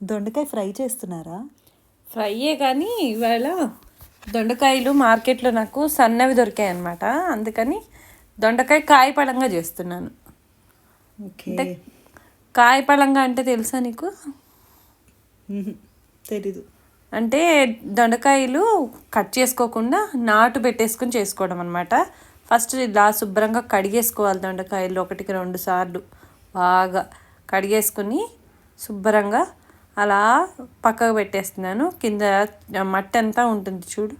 దొండకాయ ఫ్రై చేస్తున్నారా? ఫ్రైయే కానీ ఇవాళ దొండకాయలు మార్కెట్లో నాకు సన్నవి దొరికాయి అన్నమాట. అందుకని దొండకాయ కాయపడంగా చేస్తున్నాను. ఓకే. అంటే కాయపడంగా అంటే తెలుసా నీకు? తెలీదు. అంటే దొండకాయలు కట్ చేసుకోకుండా నాటు పెట్టేసుకుని చేసుకోవడం అనమాట. ఫస్ట్ ఇలా శుభ్రంగా కడిగేసుకోవాలి దొండకాయలు 1-2 సార్లు బాగా కడిగేసుకుని శుభ్రంగా అలా పక్కకు పెట్టేస్తున్నాను. కింద మట్టి అంతా ఉంటుంది చూడు,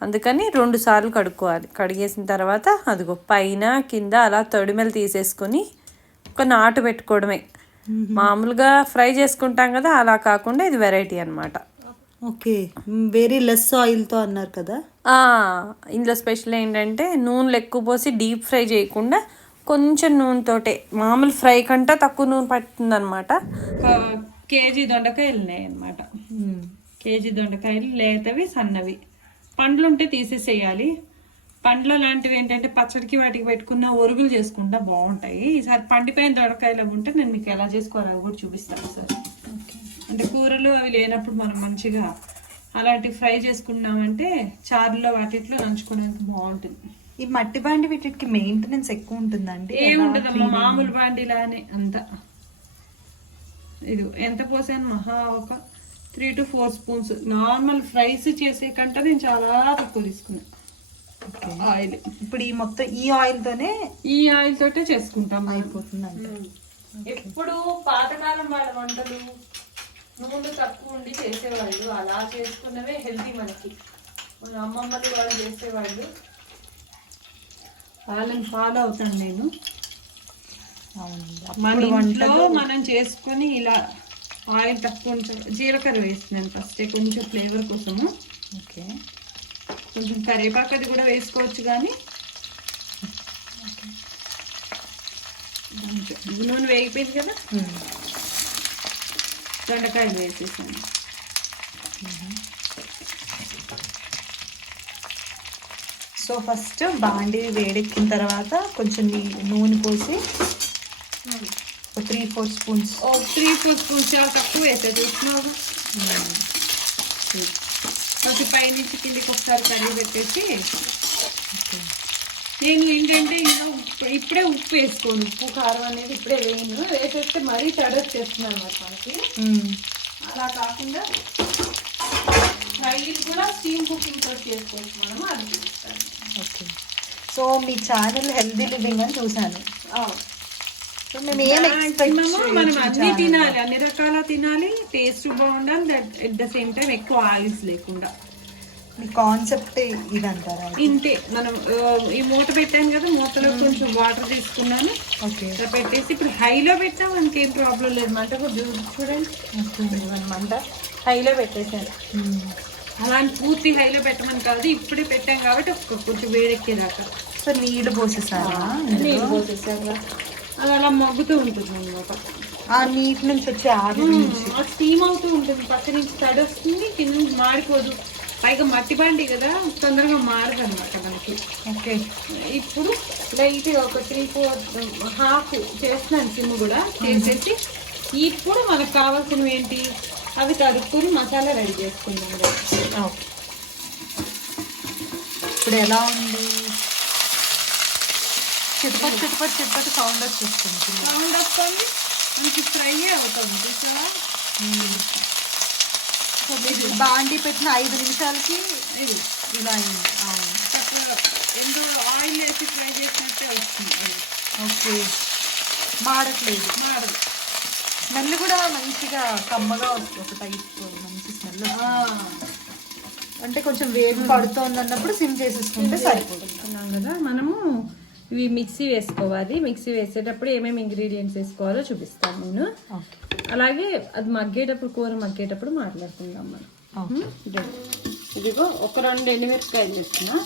అందుకని 2 సార్లు కడుక్కోవాలి. కడిగేసిన తర్వాత అదిగో పైన కింద అలా తొడిమెలు తీసేసుకొని ఒక నాటు పెట్టుకోవడమే. మామూలుగా ఫ్రై చేసుకుంటాం కదా, అలా కాకుండా ఇది వెరైటీ అనమాట. ఓకే. వెరీ లెస్ ఆయిల్తో అన్నారు కదా. ఇందులో స్పెషల్ ఏంటంటే నూనెలు ఎక్కువ పోసి డీప్ ఫ్రై చేయకుండా కొంచెం నూనెతోటే, మామూలు ఫ్రై కంటే తక్కువ నూనె పడుతుంది అనమాట. కేజీ దొండకాయలు ఉన్నాయి అనమాట. కేజీ దొండకాయలు లేతవి సన్నవి. పండ్లు ఉంటే తీసేసేయాలి. పండ్లు లాంటివి ఏంటంటే పచ్చడికి వాటికి పెట్టుకున్న ఒరుగులు చేసుకుంటా బాగుంటాయి. ఈసారి పండిపోయిన దొండకాయలు ఉంటే నేను మీకు ఎలా చేసుకోవాలో కూడా చూపిస్తాను సార్. అంటే కూరలు అవి లేనప్పుడు మనం మంచిగా అలాంటి ఫ్రై చేసుకున్నామంటే చారులో వాటిట్లో నంచుకోవడానికి బాగుంటుంది. ఈ మట్టి బాండి వీటికి మెయింటెనెన్స్ ఎక్కువ ఉంటుందండి? ఏముంటదమ్మా, మామూలు బాండిలానే అంత. ఇది ఎంత పోసాను మహా ఒక 3 to 4 స్పూన్స్. నార్మల్ ఫ్రైస్ చేసే కంటే నేను చాలా తక్కువ తీసుకున్నాను ఆయిల్. ఇప్పుడు ఈ మొత్తం ఈ ఆయిల్ తోటే చేసుకుంటాం. అయిపోతుంది అంటే ఎప్పుడు పాతకాలం వాళ్ళ వంటలు నూనె తక్కువ ఉండి చేసేవాళ్ళు, అలా చేసుకున్నవే హెల్తీ మనకి. మన అమ్మమ్మలు వాళ్ళు చేసేవాళ్ళు, వాళ్ళని ఫాలో అవుతాను నేను. మన ఇంట్లో మనం చేసుకొని ఇలా ఆయిల్ తక్కువ ఉంటుంది. జీలకర్ర వేస్తున్నాను ఫస్ట్ కొంచెం ఫ్లేవర్ కోసము. ఓకే. కొంచెం కరివేపాకు అది కూడా వేసుకోవచ్చు, కానీ నూనె వేగిపోయింది కదా, దొండకాయలు వేసేసాను. సో ఫస్ట్ బాండి వేడెక్కిన తర్వాత కొంచెం నూనె పోసి 3-4 స్పూన్స్. 3-4 స్పూన్స్ చాలా తక్కువ వేసాను చూస్తున్నావు. కొంచెం పైనుంచి కిందికి ఒకసారి కర్రీ పెట్టేసి, నేను ఏంటంటే ఇంకా ఇప్పుడే ఉప్పు వేసుకోను. ఉప్పు కారం అనేది ఇప్పుడే వేసేస్తే మరీ తడస్ చేస్తున్నాను అన్నమాట మనకి. అలా కాకుండా ఫ్రైలు కూడా స్టీమ్ కుకింగ్ తో చేసుకోవచ్చు మనము, అది చూపిస్తాను. ఓకే. సో మీ ఛానల్ హెల్దీ లివింగ్ అని చూసాను. మనం అన్ని తినాలి, అన్ని రకాల తినాలి, టేస్ట్ బాగుండాలి, అట్ ద సేమ్ టైం ఎక్కువ ఆయిల్స్ లేకుండా. మీ కాన్సెప్ట్ ఇదంటారా? ఇంతే. మనం ఈ మూత పెట్టాను కదా, మూతలో కొంచెం వాటర్ తీసుకున్నాను. ఓకే. పెట్టేసి ఇప్పుడు హైలో పెట్టాం, మనకేం ప్రాబ్లం లేదు. మంట కూడా చూడండి, మంట హైలో పెట్టేసాను. అలాంటి పూర్తి హైలో పెట్టమని కాదు, ఇప్పుడే పెట్టాం కాబట్టి కొంచెం వేడెక్కేదాకా. సో నీళ్ళు పోసేసారా? నీళ్ళు పోసేసాను, అది అలా మగ్గుతూ ఉంటుంది అన్నమాట. ఆ నీటి నుంచి వచ్చే ఆవిరి నుంచి స్టీమ్ అవుతూ ఉంటుంది. పక్క నుంచి తడి వస్తుంది, కింద నుంచి మాడిపోదు. పైగా మట్టి బండి కదా, తొందరగా మారదు అనమాట మనకి. ఓకే. ఇప్పుడు లైట్గా ఒక 3-4 హాఫ్ చేస్తున్నాను సిమ్ కూడా చేసేసి, ఇప్పుడు మనకు కావాల్సినవి ఏంటి అవి తరుపుని మసాలా రెడీ చేసుకుందాం. ఇప్పుడు ఎలా ఉంది? చిట్టుపట్టు సౌండ్ వచ్చేస్తుంది. సౌండ్ వస్తుంది, మనకి ఫ్రై అవుతుంది చూసావా. బాండి పెట్టిన 5 నిమిషాలకి ఇది ఇలా అయింది. ఎందులో ఆయిల్ వేసి ఫ్రై చేసినట్టే వస్తుంది. ఓకే. మాడట్లేదు. మాడదు. స్మెల్ కూడా మంచిగా కమ్మగా వస్తుంది, ఒక టైప్ మంచి స్మెల్. అంటే కొంచెం వేడి పడుతుంది అన్నప్పుడు సిమ్ చేసేసుకుంటే సరిపోతున్నాం కదా. మనము ఇవి మిక్సీ వేసుకోవాలి. మిక్సీ వేసేటప్పుడు ఏమేమి ఇంగ్రీడియంట్స్ వేసుకోవాలో చూపిస్తాను నేను. అలాగే అది మగ్గేటప్పుడు, కూర మగ్గేటప్పుడు మాట్లాడుకుందాం మనం. ఇదిగో ఒక 2 ఎండుమిరపకాయలు వేస్తున్నా.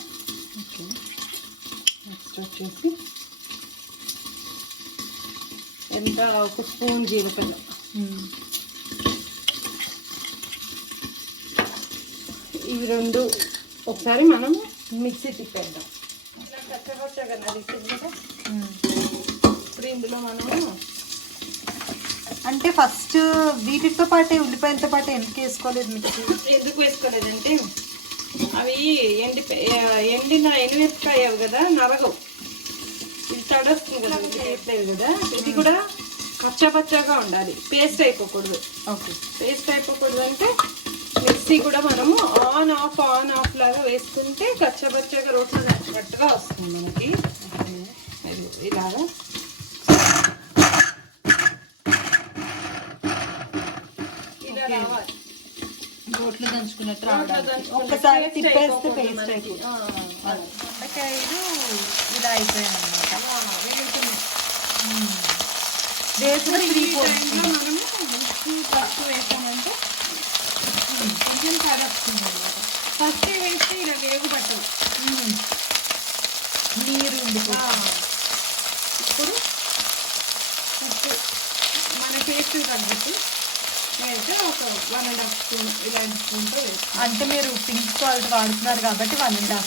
ఓకే. నెక్స్ట్ వచ్చేసి ఎంత, 1 స్పూన్ జీలకర్ర. ఇవి 2 ఒకసారి మనం మిక్సీ తిప్పేద్దాం. ఇప్పుడు ఇందులో మనము అంటే ఫస్ట్ వీటితో పాటే ఉల్లిపాయలతో పాటు ఎందుకు వేసుకోలేదు మిక్సీ? ఎందుకు వేసుకోలేదంటే అవి ఎండిన ఎండుమిరపకాయ కదా నరగవు, ఇది తడొస్తుంది కదా వేయట్లేదు కదా, ఇది కూడా పచ్చగా ఉండాలి, పేస్ట్ అయిపోకూడదు. ఓకే, పేస్ట్ అయిపోకూడదు అంటే మిక్సీ కూడా మనము ఆన్ ఆఫ్ లాగా వేసుకుంటే కచ్చపచ్చగా రోట్లో నచ్చినట్టుగా వస్తుంది మనకి. ఇలాగా ఇలా రావాలి, రోట్లో దంచుకున్నట్టు ఒక్కసారి తిప్పేస్తే పేస్ట్ అయిపోతుంది. దొండకాయలు ఇలా అయిపోయాయి అన్నమాట. వేసుకుని మనము ఫస్ట్ వేసామంటే కొంచెం కరప్తుంది అనమాట. ఫస్ట్ వేస్తే ఇలా వేగు పట్టదు, నీరు ఉంది. ఇప్పుడు ఉప్పు మన టేస్ట్ తగ్గట్టు అయితే ఒక 1.5 స్పూన్ ఇలాంటి స్పూన్తో వేస్తాం. అంటే మీరు పింక్ సాల్ట్ వాడుతున్నారు కాబట్టి 1.5.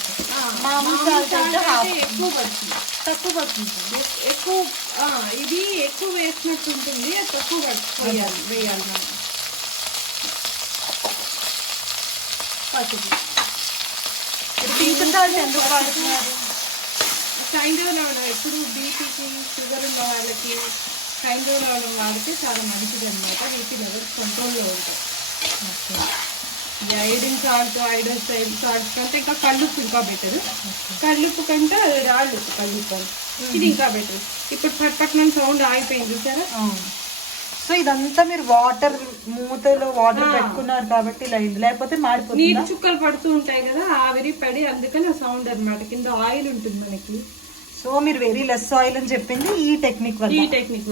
మామూలు సాల్ట్ అయితే ఎక్కువ పడుతుంది, తక్కువ పడుతుంది. ఎక్కువ ఇది ఎక్కువ వేసినట్టు ఉంటుంది, అది తక్కువ వేయాలి మనం. పసుపు పింక్ సాల్ట్ ఎందుకు వాడుతున్నారు? సైంధవ లవణం ఎప్పుడు బీపీకి షుగర్ ఉన్న వాళ్ళకి సైంధవ లవణం వాడితే చాలా మంచిది అనమాట. బీపీ లెవెల్స్ కంట్రోల్లో ఉంటాయి. ఈ ఐడిన్ సాల్ట్ సాల్ట్ కంటే ఇంకా కల్లుప్పు ఇంకా బెటర్. కల్లుప్పు కంటే అది రాళ్ళు కల్లుప్పు, ఇది ఇంకా బెటర్. ఇప్పుడు పట్నం సౌండ్ ఆగిపోయింది చూసారా. సో ఇదంతా మీరు వాటర్ మూతలో వాటర్ పెట్టుకున్నారు కాబట్టి ఇలా అయింది, లేకపోతే మాడిపోతుంది. నీరు చుక్కలు పడుతూ ఉంటాయి కదా, ఆవిరి పడి అందుకని ఆ సౌండ్ అనమాట. కింద ఆయిల్ ఉంటుంది మనకి. సో మీరు వెరీ లెస్ ఆయిల్ అని చెప్పింది ఈ టెక్నిక్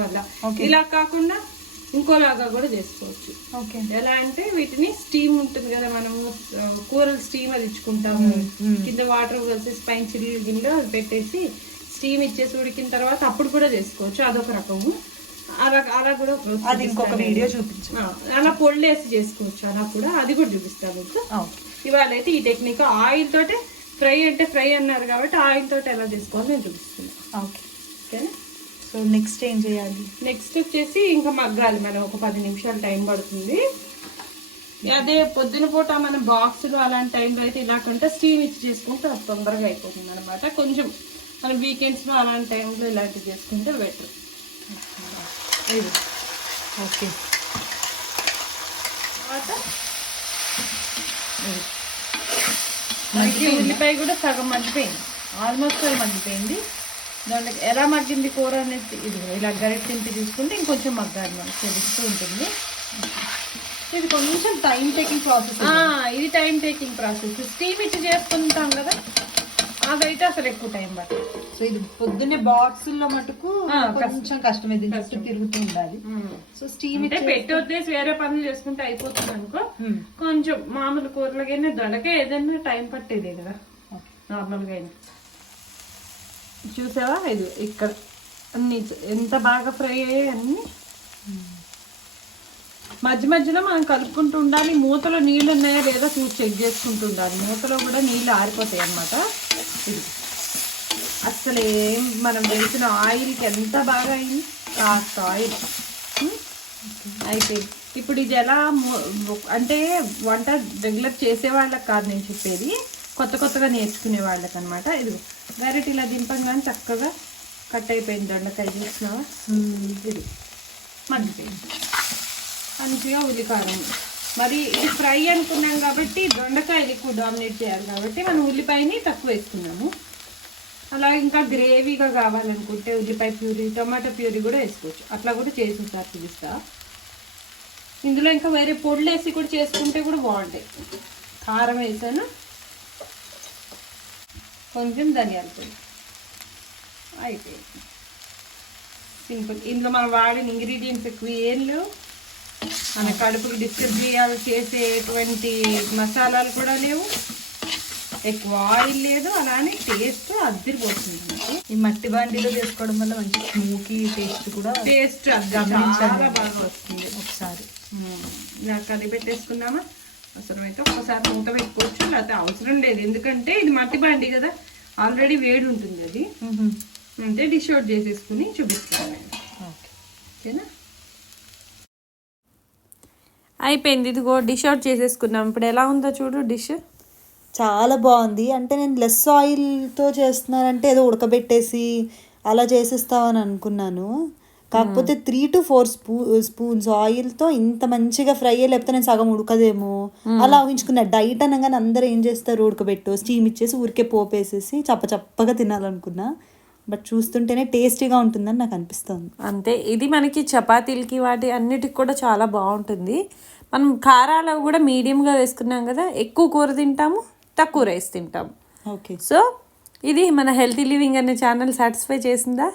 వల్ల. ఇలా కాకుండా ఇంకోలాగా కూడా చేసుకోవచ్చు. ఓకే, ఎలా అంటే వీటిని స్టీమ్ ఉంటుంది కదా, మనము కూరలు స్టీమ్ అది ఇచ్చుకుంటాము. కింద వాటర్ కలిసి పైన చిల్లు గిన్నెలో పెట్టేసి స్టీమ్ ఇచ్చేసి ఉడికిన తర్వాత అప్పుడు కూడా చేసుకోవచ్చు. అదొక రకము. అలా కూడా అది ఇంకొక వీడియో చూపించు. అలా పొళ్ళేసి చేసుకోవచ్చు, అలా కూడా అది కూడా చూపిస్తాను మీకు. ఇవాళ అయితే ఈ టెక్నిక్ ఆయిల్ తోటే ఫ్రై అంటే ఫ్రై అన్నారు కాబట్టి ఆయిల్ తోటి ఎలా చేసుకోవాలి నేను చూపిస్తున్నాను. ఓకేనా. సో నెక్స్ట్ ఏం చేయాలి? నెక్స్ట్ వచ్చేసి ఇంకా మగ్గాలి మనం, ఒక 10 నిమిషాలు టైం పడుతుంది. అదే పొద్దున పూట మనం బాక్సులు అలాంటి టైంలో అయితే ఇలా కంటే స్టీమ్ ఇచ్చి చేసుకుంటే అది తొందరగా అయిపోతుంది అనమాట. కొంచెం మనం వీకెండ్స్లో అలాంటి టైంలో ఇలాంటివి చేసుకుంటే బెటర్. ఓకే, ఉల్లిపాయ కూడా సగం మగ్గిపోయింది, ఆల్మోస్ట్ మగ్గిపోయింది. దానికి ఎలా మగ్గింది కూర అనేది ఇది ఇలా గరిటె తింపి తీసుకుంటే ఇంకొంచెం మగ్గాలి, మనకు తెలుస్తూ ఉంటుంది. ఇది కొంచెం టైం టేకింగ్ ప్రాసెస్. ఇది టైం టేకింగ్ ప్రాసెస్. స్టీమ్ ఇచ్చి చేసుకుంటాం కదా, అదైతే అసలు ఎక్కువ టైం పడుతుంది. సో ఇది పొద్దున్నే బాక్సుల్లో మటుకు కొంచెం కష్టమైంది, చుట్టూ తిరుగుతూ ఉండాలి. సో స్టీమ్ అంటే పెట్టి వదిలేసి వేరే పనులు చేసుకుంటే అయిపోతుంది అనుకో. కొంచెం మామూలు కూరలకైనా దొడకే ఏదైనా టైం పట్టేదే కదా నార్మల్గా అయినా. చూసావా ఇది ఇక్కడ అన్ని ఎంత బాగా ఫ్రై అయ్యాయి అన్ని. మధ్య మధ్యలో మనం కలుపుకుంటూ ఉండాలి. మూతలో నీళ్ళు ఉన్నాయో లేదో చూసి చెక్ చేసుకుంటూ ఉండాలి. మూతలో కూడా నీళ్ళు ఆరిపోతాయి అన్నమాట. ఇది అసలు ఏం మనం వేసిన ఆయిల్కి ఎంత బాగా అయింది, కాస్త ఆయిల్ అయిపోయింది. ఇప్పుడు ఇది ఎలా అంటే వంట రెగ్యులర్ చేసే వాళ్ళకి కాదు నేను చెప్పేది, కొత్తగా నేర్చుకునే వాళ్ళకి అనమాట. ఇది డైరెక్ట్ ఇలా దింపంగానే చక్కగా కట్ అయిపోయింది దొండకాయ. చూసినావా, ఇది మగ్గిపోయింది మంచిగా. ఉల్లికారం మరి ఇది ఫ్రై అనుకున్నాం కాబట్టి దొండకాయలు ఎక్కువ డామినేట్ చేయాలి కాబట్టి మనం ఉల్లిపాయని తక్కువ వేసుకున్నాము. అలాగే ఇంకా గ్రేవీగా కావాలనుకుంటే ఉల్లిపాయ ప్యూరీ, టొమాటో ప్యూరీ కూడా వేసుకోవచ్చు. అట్లా కూడా చేసి సార్ చూపిస్తా. ఇందులో ఇంకా వేరే పొడులు వేసి కూడా చేసుకుంటే కూడా బాగుంటాయి. కారం వేసాను, కొంచెం ధనియాల పొడి, అయిపోయింది. సింపుల్. ఇందులో మనం వాడిన ఇంగ్రీడియంట్స్ ఎక్కువ ఏం లేవు. మన కడుపుకి డిస్టర్బ్ చేసేటువంటి మసాలాలు కూడా లేవు, ఎక్కువ ఆయిల్ లేదు, అలానే టేస్ట్ అద్దరిపోతుంది. ఈ మట్టి బాండీలో చేసుకోవడం వల్ల మంచి స్మోకీ టేస్ట్ కూడా టేస్ట్ చాలా బాగా వస్తుంది. ఒకసారి ఇలా కర్రీ పెట్టేసుకున్నామా, అవసరమైతే ఒక్కసారి మూత పెట్టుకోవచ్చు, లేకపోతే అవసరం లేదు. ఎందుకంటే ఇది మట్టి బాండీ కదా, ఆల్రెడీ వేడి ఉంటుంది అది. అంటే డిష్ అవుట్ చేసేసుకుని చూపిస్తున్నాను. ఓకేనా. అయిపోయింది. ఇదిగో డిష్ అవుట్ చేసేసుకున్నాం. ఇప్పుడు ఎలా ఉందో చూడు డిష్. చాలా బాగుంది. అంటే నేను లెస్ ఆయిల్తో చేస్తున్నానంటే ఏదో ఉడకబెట్టేసి అలా చేసేస్తామని అనుకున్నాను. కాకపోతే 3 to 4 స్పూన్స్ ఆయిల్తో ఇంత మంచిగా ఫ్రై అయ్యి, లేకపోతే నేను సగం ఉడకదేమో అలా ఊహించుకున్నా. డైట్ అనగానే అందరూ ఏం చేస్తారు, ఉడకబెట్టు స్టీమ్ ఇచ్చేసి ఊరికే పోపేసేసి చప్పచప్పగా తినాలనుకున్నా. బట్ చూస్తుంటేనే టేస్టీగా ఉంటుందని నాకు అనిపిస్తుంది. అంతే, ఇది మనకి చపాతీలకి వాటి అన్నిటికి కూడా చాలా బాగుంటుంది. మనం కారాలు కూడా మీడియంగా వేసుకున్నాం కదా, ఎక్కువ కూర తింటాము, తక్కువ రైస్ తింటాము. ఓకే, సో ఇది మన హెల్తీ లివింగ్ అనే ఛానల్ సాటిస్ఫై చేసిందా?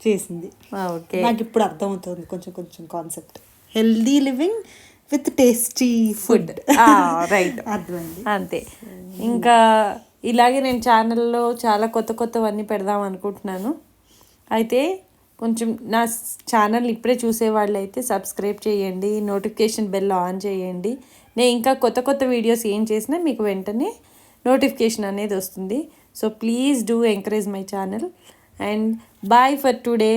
చేసింది. ఓకే, నాకు ఇప్పుడు అర్థమవుతుంది కొంచెం కొంచెం concept. Healthy living with tasty food. Right, అర్థమైంది. అంతే. ఇంకా ఇలాగే నేను ఛానల్లో చాలా కొత్త కొత్తవన్నీ పెడదాం అనుకుంటున్నాను. అయితే కొంచెం నా ఛానల్ ఇప్పుడే చూసేవాళ్ళు అయితే సబ్స్క్రైబ్ చేయండి, నోటిఫికేషన్ బెల్ ఆన్ చేయండి. నేను ఇంకా కొత్త కొత్త వీడియోస్ ఏం చేసినా మీకు వెంటనే నోటిఫికేషన్ అనేది వస్తుంది. So please do encourage my channel and bye for today.